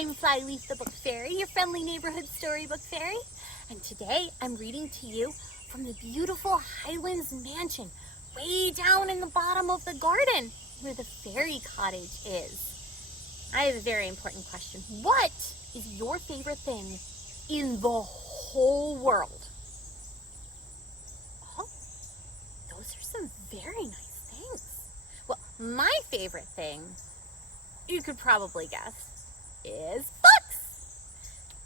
I'm Flyleaf the Book Fairy, your friendly neighborhood storybook fairy. And today I'm reading to you from the beautiful Highlands Mansion, way down in the bottom of the garden where the fairy cottage is. I have a very important question. What is your favorite thing in the whole world? Oh, those are some very nice things. Well, my favorite thing, you could probably guess, is books.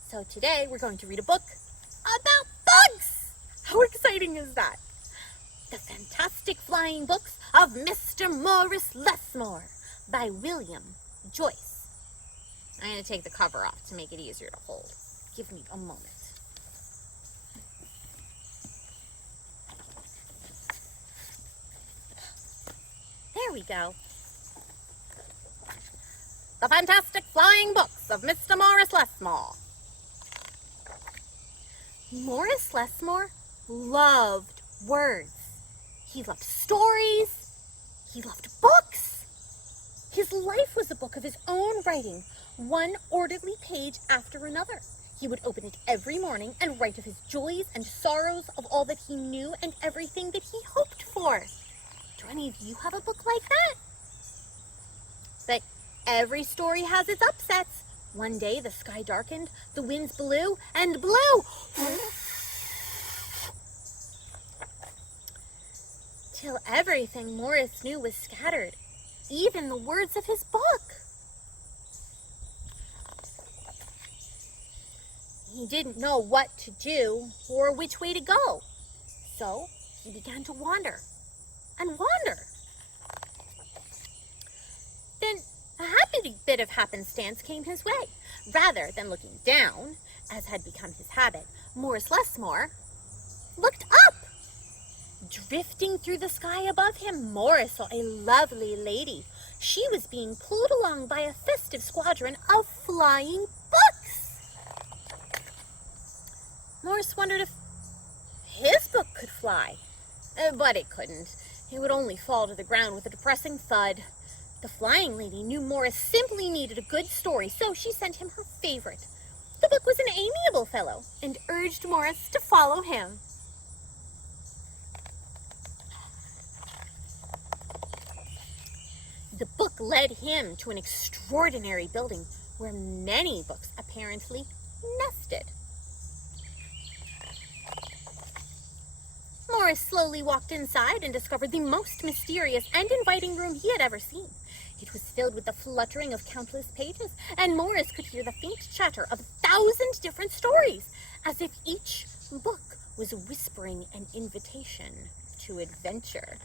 So today we're going to read a book about bugs. How exciting is that? The Fantastic Flying Books of Mr. Morris Lessmore by William Joyce. I'm going to take the cover off to make it easier to hold. Give me a moment. There we go. The Fantastic Flying Books of Mr. Morris Lessmore. Morris Lessmore loved words. He loved stories. He loved books. His life was a book of his own writing, one orderly page after another. He would open it every morning and write of his joys and sorrows, of all that he knew and everything that he hoped for. Do any of you have a book like that? But every story has its upsets. One day the sky darkened, the winds blew and blew. Till everything Morris knew was scattered, even the words of his book. He didn't know what to do or which way to go. So he began to wander and wander. Then a happy bit of happenstance came his way. Rather than looking down, as had become his habit, Morris Lessmore looked up. Drifting through the sky above him, Morris saw a lovely lady. She was being pulled along by a festive squadron of flying books. Morris wondered if his book could fly, but it couldn't. It would only fall to the ground with a depressing thud. The flying lady knew Morris simply needed a good story, so she sent him her favorite. The book was an amiable fellow and urged Morris to follow him. The book led him to an extraordinary building where many books apparently nested. Morris slowly walked inside and discovered the most mysterious and inviting room he had ever seen. It was filled with the fluttering of countless pages, and Morris could hear the faint chatter of 1,000 different stories, as if each book was whispering an invitation to adventure.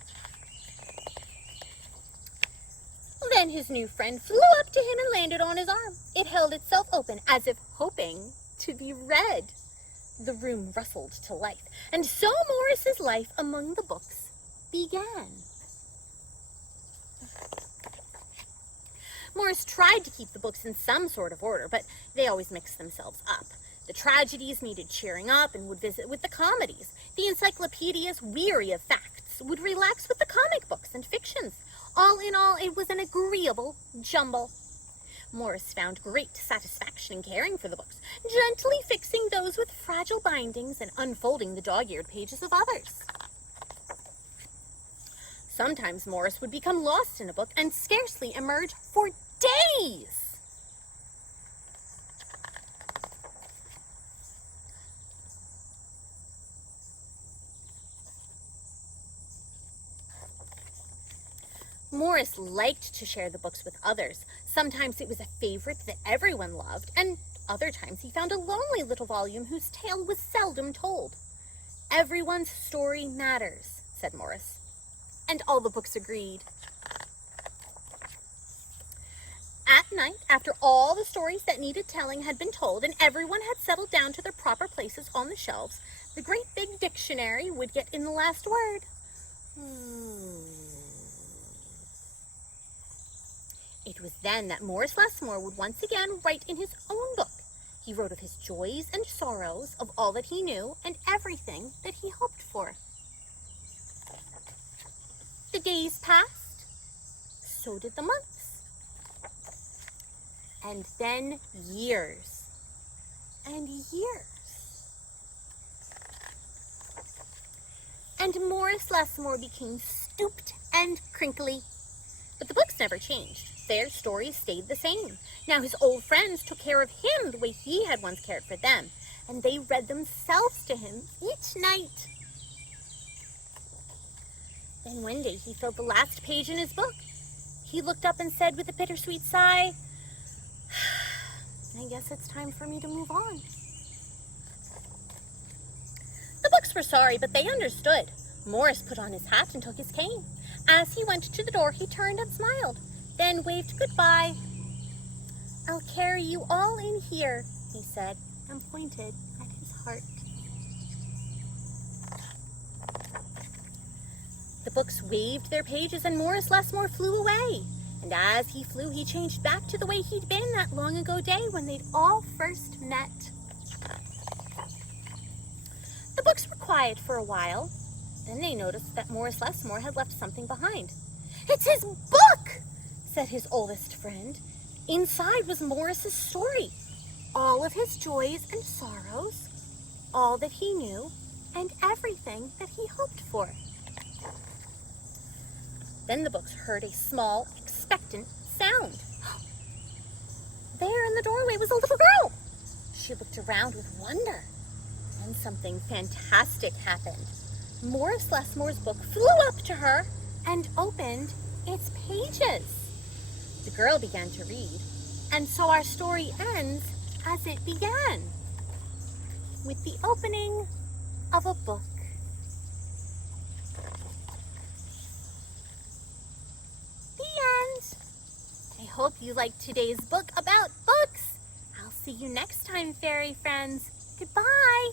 Then his new friend flew up to him and landed on his arm. It held itself open, as if hoping to be read. The room rustled to life, and so Morris's life among the books began. Morris tried to keep the books in some sort of order, but they always mixed themselves up. The tragedies needed cheering up and would visit with the comedies. The encyclopedias, weary of facts, would relax with the comic books and fictions. All in all, it was an agreeable jumble. Morris found great satisfaction in caring for the books, gently fixing those with fragile bindings and unfolding the dog-eared pages of others. Sometimes Morris would become lost in a book and scarcely emerge for days. Morris liked to share the books with others. Sometimes it was a favorite that everyone loved, and other times he found a lonely little volume whose tale was seldom told. Everyone's story matters, said Morris, and all the books agreed. At night, after all the stories that needed telling had been told and everyone had settled down to their proper places on the shelves, the great big dictionary would get in the last word. It was then that Morris Lessmore would once again write in his own book. He wrote of his joys and sorrows, of all that he knew, and everything that he hoped for. The days passed, so did the months. and then years and years. And Morris Lessmore became stooped and crinkly. But the books never changed. Their stories stayed the same. Now his old friends took care of him the way he had once cared for them, and they read themselves to him each night. Then one day he filled the last page in his book. He looked up and said with a bittersweet sigh, I guess it's time for me to move on. The books were sorry, but they understood. Morris put on his hat and took his cane. As he went to the door, he turned and smiled, then waved goodbye. I'll carry you all in here, he said, and pointed at his heart. The books waved their pages, and Morris Lessmore flew away. And as he flew, he changed back to the way he'd been that long ago day when they'd all first met. The books were quiet for a while. Then they noticed that Morris Lessmore had left something behind. It's his book, said his oldest friend. Inside was Morris's story, all of his joys and sorrows, all that he knew, and everything that he hoped for. Then the books heard a small, expectant sound. There in the doorway was a little girl. She looked around with wonder. Then something fantastic happened. Morris Lessmore's book flew up to her and opened its pages. The girl began to read, and so our story ends as it began, with the opening of a book. I hope you liked today's book about books. I'll see you next time, fairy friends. Goodbye.